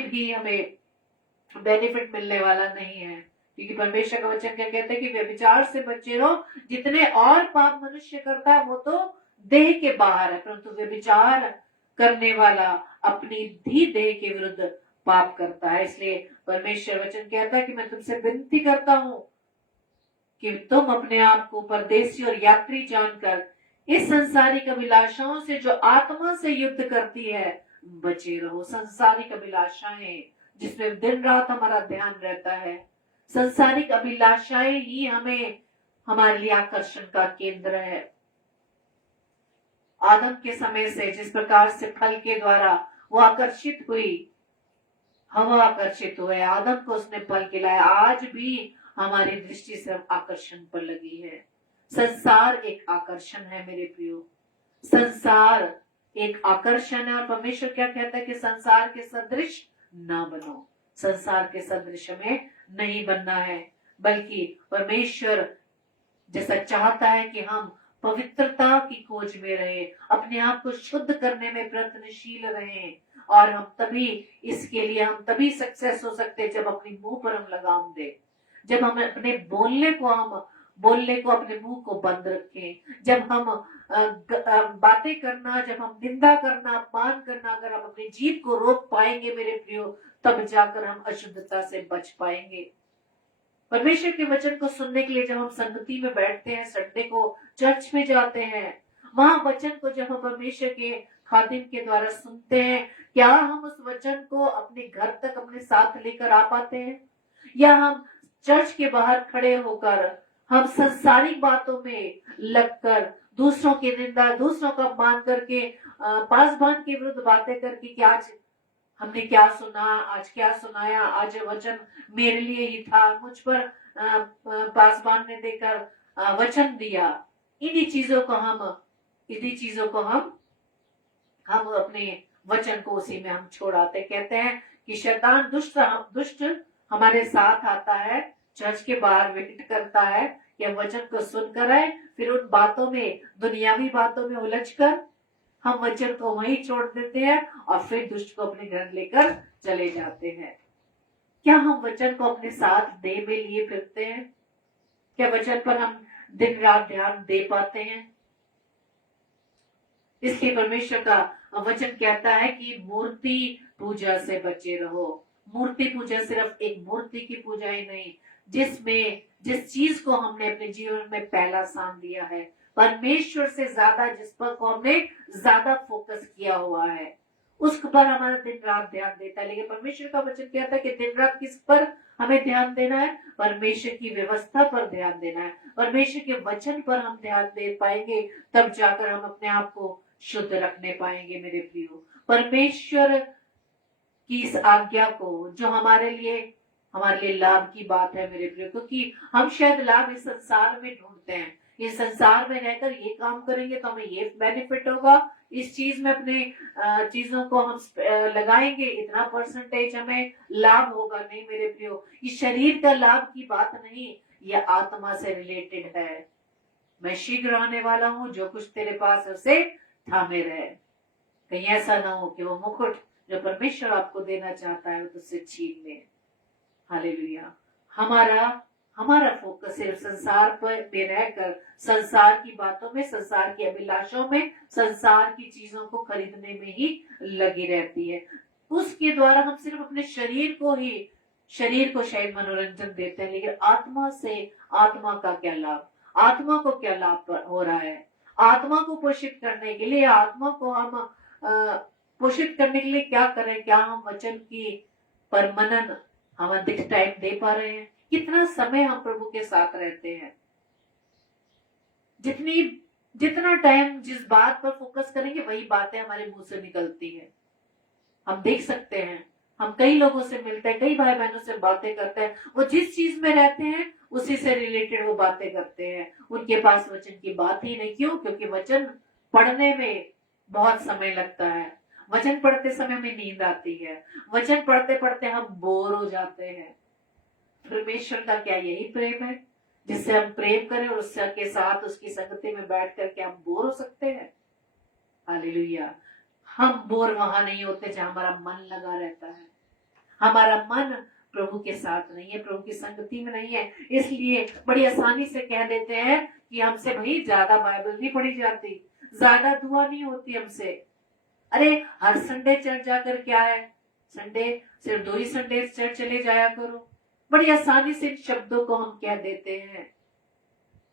भी हमें बेनिफिट मिलने वाला नहीं है, क्योंकि परमेश्वर का वचन क्या कहता है कि व्यभिचार से बचे रहो। जितने और पाप मनुष्य करता है वो तो देह के बाहर है, परंतु व्यभिचार करने वाला अपनी ही देह के विरुद्ध पाप करता है। इसलिए परमेश्वर वचन कहता है कि मैं तुमसे विनती करता हूं कि तुम अपने आप को परदेसी और यात्री जानकर इस संसारिक अभिलाषाओं से जो आत्मा से युद्ध करती है बचे रहो। संसारिक अभिलाषाएं जिसमें दिन रात हमारा ध्यान रहता है, संसारिक अभिलाषाएं ही हमें हमारे लिए आकर्षण का केंद्र है। आदम के समय से जिस प्रकार से फल के द्वारा वो आकर्षित हुई, हवा आकर्षित हुए, आदम को उसने फल खिलाया, आज भी हमारी दृष्टि सिर्फ आकर्षण पर लगी है। संसार एक आकर्षण है मेरे प्रियो, संसार एक आकर्षण है। और परमेश्वर क्या कहता है कि संसार के सदृश ना बनो। संसार के सदृश में नहीं बनना है, बल्कि परमेश्वर जैसा चाहता है कि हम पवित्रता की खोज में रहे, अपने आप को शुद्ध करने में प्रयत्नशील रहें, और हम तभी इसके लिए हम तभी सक्सेस हो सकते हैं जब अपनी मुंह पर हम लगाम दे, जब हम अपने बोलने को अपने मुंह को बंद रखें, जब हम बातें करना, जब हम निंदा करना, अपमान करना, अगर हम अपनी जीभ को रोक पाएंगे मेरे प्रियो, तब जाकर हम अशुद्धता से बच पाएंगे। परमेश्वर के वचन को सुनने के लिए जब हम संगति में बैठते हैं, संडे को चर्च में जाते हैं, वहां वचन को जब हम परमेश्वर के खादिम के द्वारा सुनते हैं, क्या हम उस वचन को अपने घर तक अपने साथ लेकर आ पाते हैं, या हम चर्च के बाहर खड़े होकर हम संसारिक बातों में लगकर दूसरों की निंदा, दूसरों का अपमान करके, पासबान के विरुद्ध बातें करके कि आज हमने क्या सुना, आज क्या सुनाया, आज वचन मेरे लिए ही था, मुझ पर पासबान ने देकर वचन दिया। इन्हीं चीजों को हम अपने वचन को उसी में हम छोड़ाते। कहते हैं कि शैतान दुष्ट हमारे साथ आता है, चर्च के बाहर वेट करता है कि हम वचन को सुनकर आए, फिर उन बातों में, दुनियावी बातों में उलझकर हम वचन को वहीं छोड़ देते हैं और फिर दुष्ट को अपने घर लेकर चले जाते हैं। क्या हम वचन को अपने साथ देह में लिए फिरते हैं? क्या वचन पर हम दिन रात ध्यान दे पाते हैं? इसलिए परमेश्वर का वचन कहता है कि मूर्ति पूजा से बचे रहो। मूर्ति पूजा सिर्फ एक मूर्ति की पूजा ही नहीं, जिस चीज को हमने अपने जीवन में पहला स्थान दिया है, परमेश्वर से ज्यादा जिस पर को हमने ज्यादा फोकस किया हुआ है, उस पर हमारा दिन रात ध्यान देता है। लेकिन परमेश्वर का वचन कहता है कि दिन रात किस पर हमें ध्यान देना है? परमेश्वर की व्यवस्था पर ध्यान देना है। परमेश्वर के वचन पर हम ध्यान दे पाएंगे, तब जाकर हम अपने आप को शुद्ध रखने पाएंगे मेरे प्रियो। परमेश्वर की इस आज्ञा को, जो हमारे लिए लाभ की बात है मेरे प्रियो, क्योंकि हम शायद लाभ इस संसार में ढूंढते हैं, इस संसार में रहकर ये काम करेंगे तो हमें ये बेनिफिट होगा, इस चीज में अपने चीजों को हम लगाएंगे, इतना परसेंटेज हमें लाभ होगा। नहीं मेरे प्रियो, ये शरीर का लाभ की बात नहीं, ये आत्मा से रिलेटेड है। मैं शीघ्र आने वाला हूँ, जो कुछ तेरे पास है उसे थामे रहे। कहीं ऐसा ना हो कि वो मुकुट जो परमेश्वर आपको देना चाहता है वो तुझसे छीन ले। हालेलुया। हमारा फोकस सिर्फ संसार पर में रहकर, संसार की बातों में, संसार की अभिलाषों में, संसार की चीजों को खरीदने में ही लगी रहती है। उसके द्वारा हम सिर्फ अपने शरीर को शायद मनोरंजन देते हैं, लेकिन आत्मा का क्या लाभ, आत्मा को क्या लाभ हो रहा है? आत्मा को पोषित करने के लिए, आत्मा को हम पोषित करने के लिए क्या करें? क्या हम वचन की पर मनन हम अधिक टाइम दे पा रहे हैं? कितना समय हम प्रभु के साथ रहते हैं? जितना टाइम जिस बात पर फोकस करेंगे वही बातें हमारे मुंह से निकलती है। हम देख सकते हैं, हम कई लोगों से मिलते हैं, कई भाई बहनों से बातें करते हैं, वो जिस चीज में रहते हैं उसी से रिलेटेड वो बातें करते हैं। उनके पास वचन की बात ही नहीं। क्यों? क्योंकि वचन पढ़ने में बहुत समय लगता है, वचन पढ़ते समय हमें नींद आती है, वचन पढ़ते पढ़ते हम बोर हो जाते हैं। परमेश्वर का क्या यही प्रेम है जिससे हम प्रेम करें और उसके साथ उसकी संगति में बैठ करके हम बोर हो सकते हैं? हालेलुया। हम बोर वहां नहीं होते जहां हमारा मन लगा रहता है। हमारा मन प्रभु के साथ नहीं है, प्रभु की संगति में नहीं है। इसलिए बड़ी आसानी से कह देते हैं कि हमसे भाई ज्यादा बाइबल नहीं पढ़ी जाती, ज्यादा दुआ नहीं होती हमसे। अरे हर संडे चर्च जाकर क्या है? संडे सिर्फ 2 ही संडे चर्च चले जाया करो। बड़ी आसानी से इन शब्दों को हम कह देते हैं,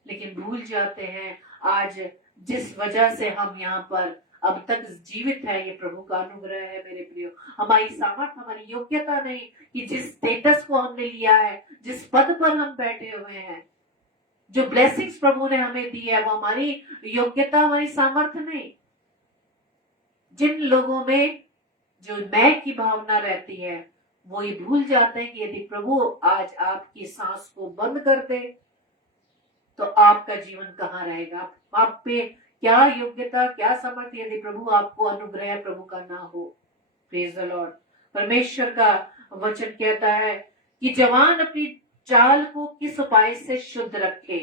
लेकिन भूल जाते हैं आज जिस वजह से हम यहाँ पर अब तक जीवित है, ये प्रभु का अनुग्रह है मेरे प्रियो। हमारी सामर्थ्य, हमारी योग्यता नहीं कि जिस स्टेटस को हमने लिया है, जिस पद पर हम बैठे हुए हैं, जो ब्लेसिंग्स प्रभु ने हमें दी है, वो हमारी योग्यता, हमारी सामर्थ्य नहीं। जिन लोगों में जो मैं की भावना रहती है वो ये भूल जाते हैं कि यदि प्रभु आज आपकी सांस को बंद कर दे तो आपका जीवन कहाँ रहेगा? आप पे क्या योग्यता, क्या सामर्थ्य, यदि प्रभु आपको अनुग्रह प्रभु का ना हो। Praise the Lord. परमेश्वर का वचन कहता है कि जवान अपनी चाल को किस उपाय से शुद्ध रखे।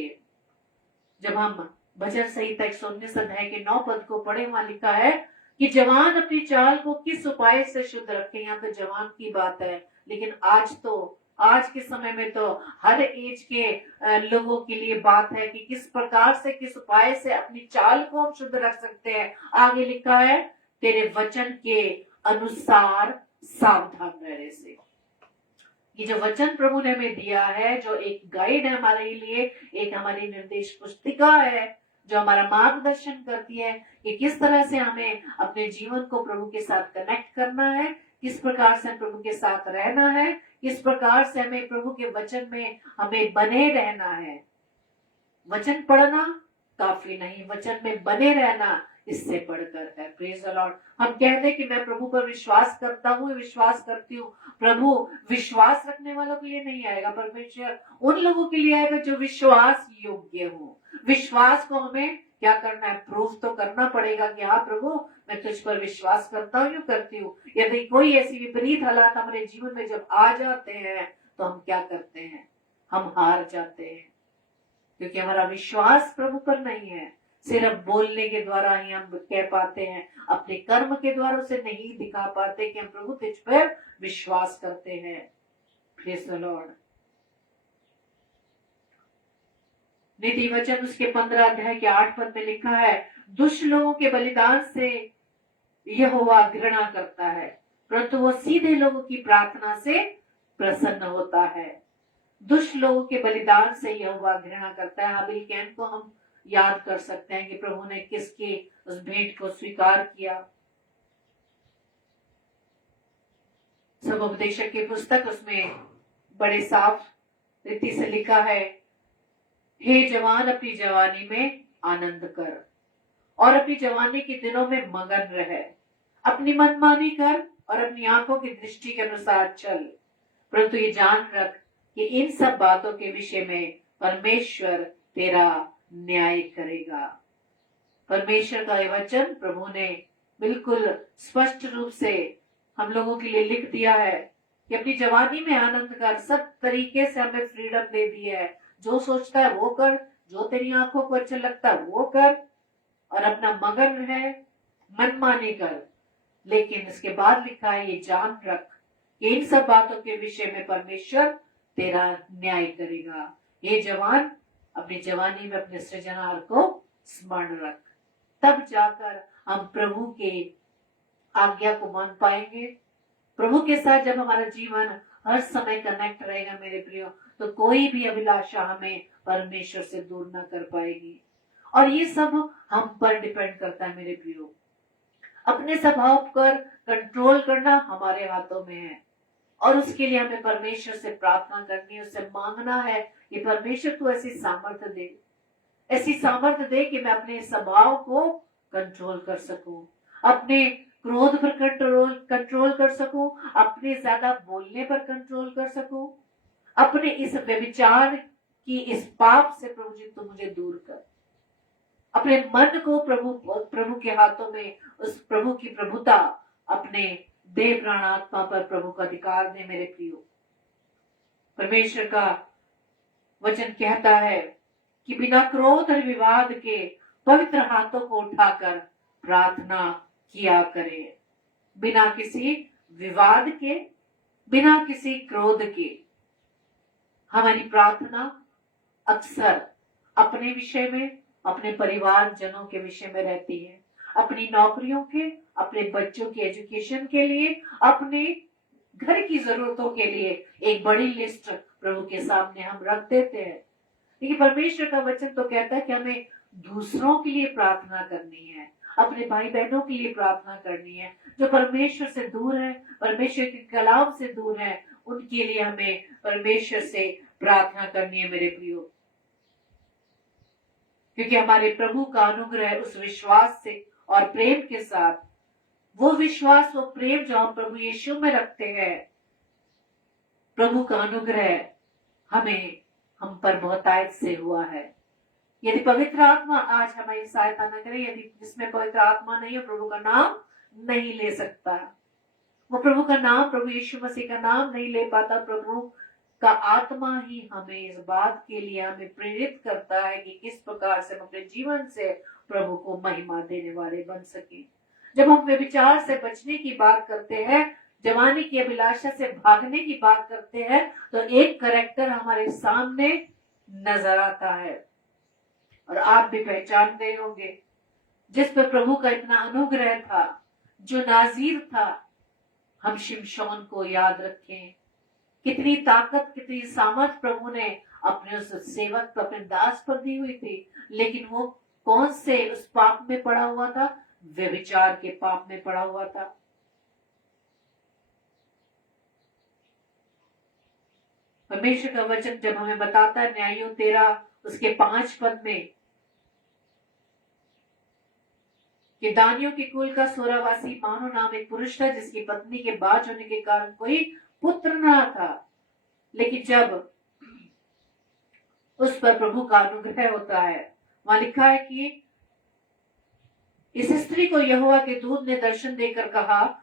जब हम भजन संहिता 119 अध्याय के 9 पद को पढ़े, वहां लिखा है कि जवान अपनी चाल को किस उपाय से शुद्ध रखे। यहाँ पे जवान की बात है, लेकिन आज तो आज के समय में तो हर एज के लोगों के लिए बात है कि किस प्रकार से, किस उपाय से अपनी चाल को हम शुद्ध रख सकते हैं। आगे लिखा है, तेरे वचन के अनुसार सावधान रहने से। ये जो वचन प्रभु ने हमें दिया है, जो एक गाइड है हमारे लिए, एक हमारी निर्देश पुस्तिका है जो हमारा मार्गदर्शन करती है कि किस तरह से हमें अपने जीवन को प्रभु के साथ कनेक्ट करना है, किस प्रकार से प्रभु के साथ रहना है, किस प्रकार से हमें प्रभु के वचन में हमें बने रहना है। वचन पढ़ना काफी नहीं, वचन में बने रहना इससे बढ़कर है। Praise the Lord. हम कहते हैं कि मैं प्रभु पर विश्वास करता हूँ, विश्वास करती हूँ। प्रभु विश्वास रखने वालों के लिए नहीं आएगा, परमेश्वर उन लोगों के लिए आएगा जो विश्वास योग्य हो। विश्वास को हमें क्या करना है, प्रूफ तो करना पड़ेगा कि हाँ प्रभु मैं तुझ पर विश्वास करता हूँ, करती हूँ। यदि कोई ऐसी विपरीत हालात हमारे जीवन में जब आ जाते हैं तो हम क्या करते हैं, हम हार जाते हैं, क्योंकि हमारा विश्वास प्रभु पर नहीं है। सिर्फ बोलने के द्वारा ही हम कह पाते हैं, अपने कर्म के द्वारा उसे नहीं दिखा पाते कि हम प्रभु तुझ पर विश्वास करते हैं। Praise the Lord. नीति वचन उसके 15 अध्याय के 8 पद में लिखा है, दुष्ट लोगों के बलिदान से यहोवा घृणा करता है, परंतु वो सीधे लोगों की प्रार्थना से प्रसन्न होता है। दुष्ट लोगों के बलिदान से यहोवा घृणा करता है। हाबिल कैन को हम याद कर सकते हैं कि प्रभु ने किसके उस भेंट को स्वीकार किया। सगोपदेशक की पुस्तक उसमें बड़े साफ रीति से लिखा है, हे जवान अपनी जवानी में आनंद कर और अपनी जवानी के दिनों में मगन रह, अपनी मनमानी कर और अपनी आंखों की दृष्टि के अनुसार चल, परंतु ये जान रख कि इन सब बातों के विषय में परमेश्वर तेरा न्याय करेगा। परमेश्वर का ये वचन प्रभु ने बिल्कुल स्पष्ट रूप से हम लोगों के लिए लिख दिया है कि अपनी जवानी में आनंद कर। सब तरीके से हमें फ्रीडम दे दी है, जो सोचता है वो कर, जो तेरी आंखों को अच्छा लगता है वो कर, और अपना मगन है, मनमानी कर। लेकिन इसके बाद लिखा है, ये जान रख कि इन सब बातों के विषय में परमेश्वर तेरा न्याय करेगा। ये जवान अपनी जवानी में अपने सृजनहार को स्मरण रख, तब जाकर हम प्रभु के आज्ञा को मान पाएंगे। प्रभु के साथ जब हमारा जीवन हर समय कनेक्ट रहेगा मेरे प्रियो, तो कोई भी अभिलाषा हमें परमेश्वर से दूर ना कर पाएगी। और ये सब हम पर डिपेंड करता है मेरे प्रियो। अपने स्वभाव पर कंट्रोल करना हमारे हाथों में है, और उसके लिए हमें परमेश्वर से प्रार्थना करनी है, उससे मांगना है कि परमेश्वर तू ऐसी सामर्थ्य दे, ऐसी सामर्थ्य दे कि मैं अपने स्वभाव को कंट्रोल कर सकूं, अपने क्रोध पर कंट्रोल कर सकूं, अपने ज्यादा बोलने पर कंट्रोल कर सकूं, अपने इस व्यभिचार की इस पाप से प्रभु जी तू मुझे दूर कर। अपने मन को प्रभु के हाथों में, उस प्रभु की प्रभुता अपने देह प्राण आत्मा पर प्रभु का अधिकार दे मेरे प्रियो। परमेश्वर का वचन कहता है कि बिना क्रोध और विवाद के पवित्र हाथों को उठाकर प्रार्थना किया करे। बिना किसी विवाद के, बिना किसी क्रोध के हमारी प्रार्थना अक्सर अपने विषय में, अपने परिवार जनों के विषय में रहती है, अपनी नौकरियों के, अपने बच्चों की एजुकेशन के लिए, अपने घर की जरूरतों के लिए एक बड़ी लिस्ट प्रभु के सामने हम रख देते हैं। लेकिन परमेश्वर का वचन तो कहता है कि हमें दूसरों के लिए प्रार्थना करनी है, अपने भाई बहनों के लिए प्रार्थना करनी है जो परमेश्वर से दूर है, परमेश्वर के कलाम से दूर है, उनके लिए हमें परमेश्वर से प्रार्थना करनी है मेरे प्रियो। क्योंकि हमारे प्रभु का अनुग्रह उस विश्वास से और प्रेम के साथ, वो विश्वास, वो प्रेम जो हम प्रभु यीशु में रखते हैं, प्रभु का अनुग्रह हमें हम पर बहुतायत से हुआ है। यदि पवित्र आत्मा आज हमारी सहायता न करे, यदि जिसमें पवित्र आत्मा नहीं है, प्रभु का नाम नहीं ले सकता, वो प्रभु का नाम, प्रभु यीशु मसीह का नाम नहीं ले पाता। प्रभु का आत्मा ही हमें इस बात के लिए हमें प्रेरित करता है कि किस प्रकार से हम अपने जीवन से प्रभु को महिमा देने वाले बन सके। जब हम व्यभिचार से बचने की बात करते हैं, जवानी की अभिलाषा से भागने की बात करते हैं तो एक कैरेक्टर हमारे सामने नजर आता है और आप भी पहचान गए होंगे, जिस पर प्रभु का इतना अनुग्रह था, जो नाजीर था। हम शिमशोन को याद रखें, कितनी ताकत, कितनी सामर्थ प्रभु ने अपने उस सेवक पर, अपने दास पर दी हुई थी, लेकिन वो कौन से उस पाप में पड़ा हुआ था? व्यभिचार के पाप में पड़ा हुआ था। परमेश्वर का वचन जब हमें बताता है न्यायों 13 उसके 5 पद में कि दानियों के कुल का सोरावासी मानो नाम एक पुरुष था, जिसकी पत्नी के बाज होने के कारण कोई पुत्र न था, लेकिन जब उस पर प्रभु का अनुग्रह होता है, वहां लिखा है कि इस स्त्री को यहोवा के दूत ने दर्शन देकर कहा,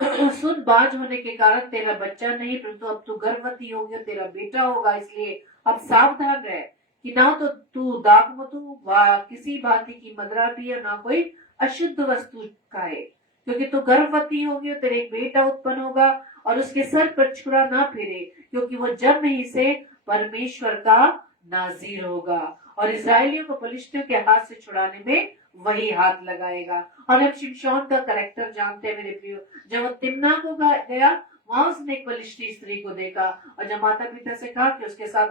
सुन, बाज होने के कारण तेरा बच्चा नहीं, परंतु अब तू गर्भवती होगी और तेरा बेटा होगा, इसलिए अब सावधान रह कि ना तो तू दाखमधु व किसी भांति की मदिरा पिए, ना कोई अशुद्ध वस्तु खाए, क्योंकि तू गर्भवती होगी और तेरे एक बेटा उत्पन्न होगा और उसके सर पर छुरा ना फिरे, क्योंकि वो जन्म ही से परमेश्वर का नाजीर होगा और इस्राएलियों को पलिश्तियों के हाथ से छुड़ाने में वही हाथ लगाएगा। और हम शिमशोन का कैरेक्टर जानते हैं मेरे प्रियो। जब वो तिम्ना को गया, वहां उसने एक पलिश्ती स्त्री को देखा और जब माता पिता से कहा कि उसके साथ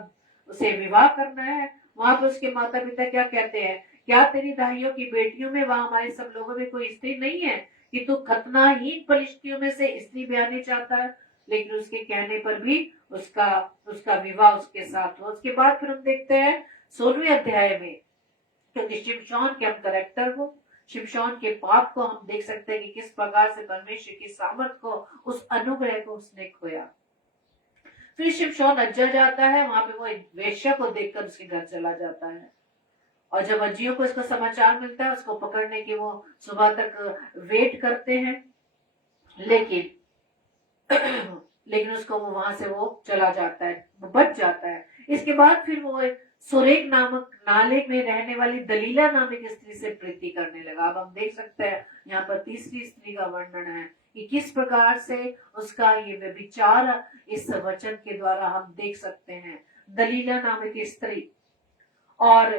उसे विवाह करना है, वहां पर उसके माता पिता क्या कहते हैं? क्या तेरी दाहियों की बेटियों में, वहां हमारे सब लोगों में कोई स्त्री नहीं है कि तू खतनाहीन पलिश्तियों में से स्त्री ब्याहने चाहता है? लेकिन उसके कहने पर भी उसका विवाह उसके साथ हुआ। उसके बाद फिर हम देखते हैं 16वें अध्याय में, क्योंकि शिमशोन के हम कैरेक्टर को, शिमशोन के पाप को हम देख सकते हैं कि किस प्रकार से परमेश्वर की सामर्थ को, उस अनुग्रह को उसने खोया। फिर शिमशोन अज्जा जाता है, वहां पे वो एक वेश्या को देखकर उसके घर चला जाता है और जब अज्जियों को इसका समाचार मिलता है, उसको पकड़ने की वो सुबह तक वेट करते हैं, लेकिन उसको वो वहां से वो चला जाता है, वो बच जाता है। इसके बाद फिर वो सुरेक नामक नाले में रहने वाली दलीला नामक स्त्री से प्रीति करने लगा। अब हम देख सकते हैं यहाँ पर तीसरी स्त्री का वर्णन है कि किस प्रकार से उसका ये व्यभिचार इस वचन के द्वारा हम देख सकते हैं। दलीला नामक स्त्री, और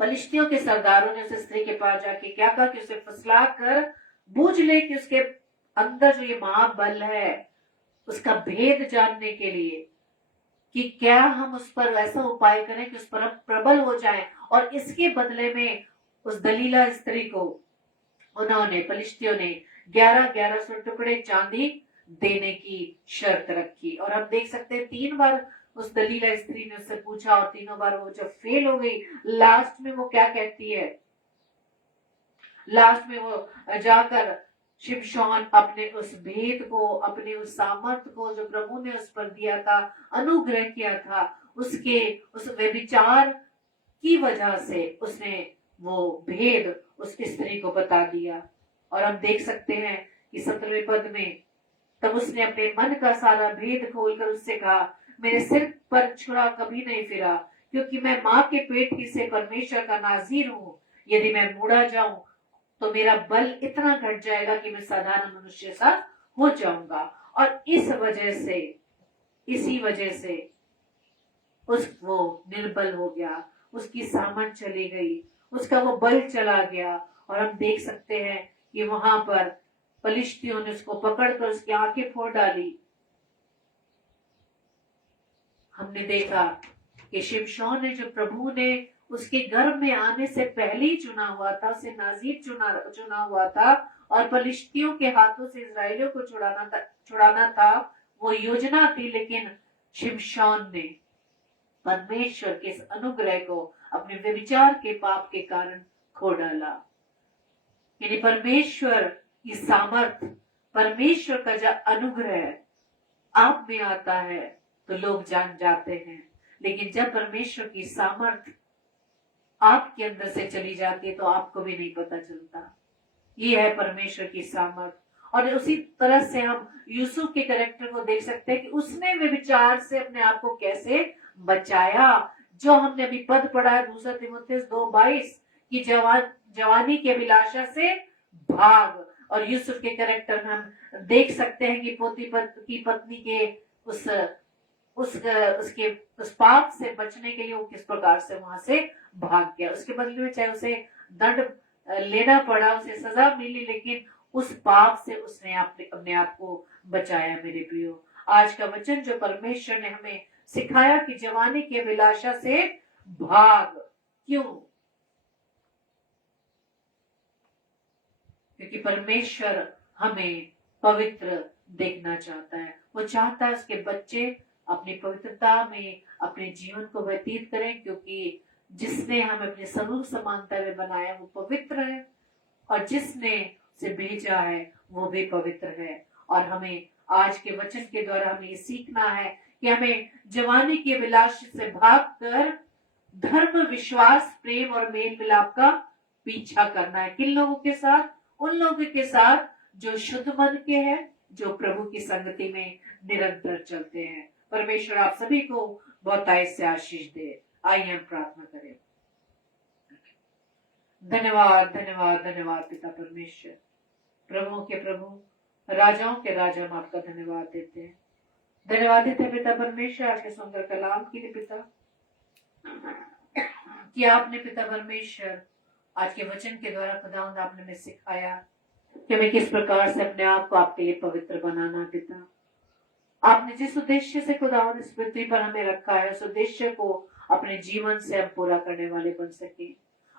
पलिश्तियों के सरदारों ने उस स्त्री के पास जाके क्या कहा कि उसे फुसला कर बूझ ले कि उसके अंदर जो ये महाबल है उसका भेद जानने के लिए, कि क्या हम उस पर ऐसा उपाय करें कि उस पर हम प्रबल हो जाएं। और इसके बदले में उस दलीला स्त्री को उन्होंने, पलिश्तियों ने 1100 टुकड़े चांदी देने की शर्त रखी। और हम देख सकते हैं 3 बार उस दलीला स्त्री ने उससे पूछा और तीनों बार वो जब फेल हो गई, लास्ट में वो क्या कहती है? लास्ट में वो जाकर शिमशोन अपने उस भेद को, अपने उस सामर्थ को जो प्रभु ने उस पर दिया था, अनुग्रह किया था, उसके उस व्यभिचार की वजह से उसने वो भेद उस स्त्री को बता दिया। और हम देख सकते हैं कि 17वें पद में, तब उसने अपने मन का सारा भेद खोलकर उससे कहा, मेरे सिर पर छुरा कभी नहीं फिरा, क्योंकि मैं माँ के पेट ही से परमेश्वर का नाजीर हूँ। यदि मैं बूढ़ा जाऊं तो मेरा बल इतना घट जाएगा कि मैं साधारण मनुष्य सा हो जाऊंगा। और इसी वजह से वो निर्बल हो गया, उसकी सामर्थ चली गई, उसका वो बल चला गया। और हम देख सकते हैं कि वहां पर पलिश्तियों ने उसको पकड़कर उसकी आंखें फोड़ डाली। हमने देखा कि शिमशोन ने, जो प्रभु ने उसके गर्भ में आने से पहले ही चुना हुआ था, उसे नाजीर चुना हुआ था और पलिश्तियों के हाथों से इस्राएलियों को छुड़ाना था, वो योजना थी। लेकिन शिमशोन ने परमेश्वर के इस अनुग्रह को अपने व्यभिचार के पाप के कारण खो डाला। यानी परमेश्वर की सामर्थ, परमेश्वर का जो अनुग्रह आप में आता है तो लोग जान जाते हैं, लेकिन जब परमेश्वर की सामर्थ आपके अंदर से चली जाती है तो आपको भी नहीं पता चलता। ये है परमेश्वर की सामर्थ। और उसी तरह से हम यूसुफ के कैरेक्टर को देख सकते हैं कि उसने व्यभिचार से अपने आप को कैसे बचाया। जो हमने अभी पद पढ़ा है 2 तीमुथियुस 2:22 की जवानी की अभिलाषा से भाग। और यूसुफ के कैरेक्टर में हम देख सकते हैं कि पोतीफर की पत्नी के उस उसके उस पाप से बचने के लिए वो किस प्रकार से वहां से भाग गया। उसके बदले में चाहे उसे दंड लेना पड़ा, उसे सजा मिली, लेकिन उस पाप से उसने अपने आप को बचाया। मेरे प्रियो, आज का वचन जो परमेश्वर ने हमें सिखाया कि जवानी की अभिलाषा से भाग। क्यों? क्योंकि परमेश्वर हमें पवित्र देखना चाहता है। वो चाहता है उसके बच्चे अपनी पवित्रता में अपने जीवन को व्यतीत करें, क्योंकि जिसने हमें अपने स्वरूप समानता में बनाया वो पवित्र है, और जिसने उसे भेजा है वो भी पवित्र है। और हमें आज के वचन के द्वारा हमें ये सीखना है कि हमें जवानी के विलास से भागकर धर्म, विश्वास, प्रेम और मेल मिलाप का पीछा करना है। किन लोगों के साथ? उन लोगों के साथ जो शुद्ध मन के हैं, जो प्रभु की संगति में निरंतर चलते हैं। परमेश्वर आप सभी को बहुतायत से आशीष दे। आइए हम प्रार्थना करें। धन्यवाद, धन्यवाद, धन्यवाद पिता परमेश्वर, प्रभुओं के प्रभु, राजाओं के राजा, हम आपका धन्यवाद देते हैं। धन्यवाद देते हैं पिता परमेश्वर आज के सुंदर कलाम के लिए पिता, कि आपने पिता परमेश्वर आज के वचन के द्वारा खुदावंद आपने हमें सिखाया कि हमें किस प्रकार से अपने आप को आपके लिए पवित्र बनाना। पिता, आपने जिस उद्देश्य से खुदावंद इस पृथ्वी पर हमें रखा है, उस उद्देश्य को अपने जीवन से हम पूरा करने वाले बन सके।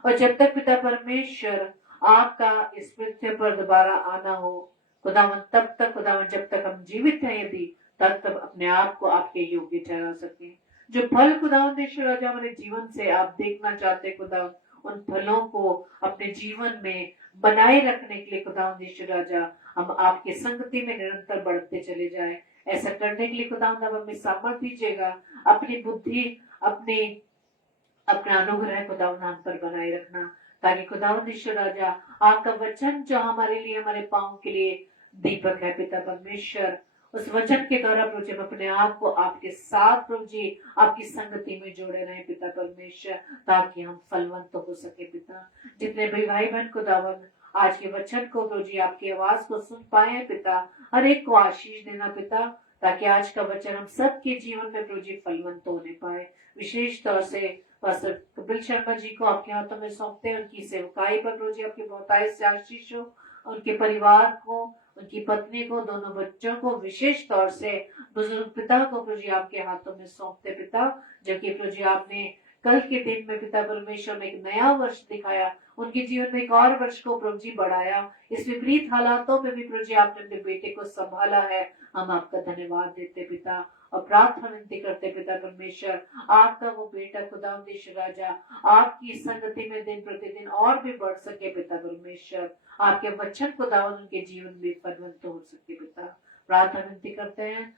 और जब तक पिता परमेश्वर आपका इस पृथ्वी पर दोबारा आना हो खुदावंद, तब तक खुदावंद जब तक हम जीवित हैं यदि, तब अपने आप को आपके योग्य ठहरा सके। जो फल खुदावंद ईश्वर राजा हमारे जीवन से आप देखना चाहते खुदावंद, उन फलों को अपने जीवन में बनाए रखने के लिए खुदावंद ईश्वर राजा हम आपके संगति में निरंतर बढ़ते चले जाएं। ऐसा करने के लिए खुदावंद आप हमें सामर्थ दीजिएगा, अपनी बुद्धि, अपना अनुग्रह खुदावंद हम पर बनाए रखना, ताकि खुदावंद ईश्वर राजा आपका वचन जो हमारे लिए, हमारे पांव के लिए दीपक है पिता परमेश्वर, उस वचन के द्वारा प्रभु जी हम अपने आप को आपके साथ प्रभु जी आपकी संगति में जोड़े रहे पिता परमेश्वर, ताकि हम फलवंत हो सके। पिता, जितने भी भाई बहन खुदावंद आज के वचन को प्रभु जी आपकी आवाज को सुन पाए पिता, हर एक को आशीष देना पिता, ताकि आज का वचन हम सबके जीवन में प्रभु जी फलवंत होने पाए। विशेष तौर से पास्टर कपिल शर्मा जी को आपके हाथों में सौंपते हैं, उनकी सेवकाई पर प्रभु जी आपकी बहुतायत से आशीष हो, उनके परिवार को, उनकी पत्नी को, दोनों बच्चों को, विशेष तौर से बुजुर्ग पिता को प्रभु जी आपके हाथों में सौंपते पिता, जबकि प्रभु जी आपने कल के दिन में पिता परमेश्वर में एक नया वर्ष दिखाया, उनके जीवन में एक और वर्ष को प्रभु जी बढ़ाया। इस विपरीत हालातों में भी प्रभु जी आपने अपने बेटे को संभाला है। हम आपका धन्यवाद देते पिता, और प्रार्थना विनती करते पिता परमेश्वर, आपका वो बेटा खुदावंद ईश्वर राजा आपकी संगति में दिन प्रतिदिन और भी बढ़ सके पिता परमेश्वर, आपके वचन खुदावंद उनके जीवन में फलवंत हो सके पिता। प्रार्थना विनती करते हैं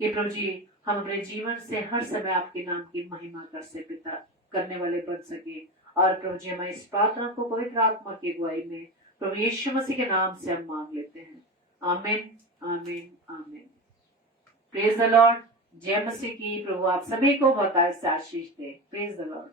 कि प्रभु जी हम अपने जीवन से हर समय आपके नाम की महिमा कर से पिता, करने वाले बन सके। और प्रभु जी हमारी इस प्रार्थना को पवित्र आत्मा की अगुवाई में प्रभु यीशु मसीह के नाम से हम मांग लेते हैं। Amen, amen, amen. Praise the lord. जय मसीह की। प्रभु आप सभी को बहुत से आशीष दे। Praise the Lord.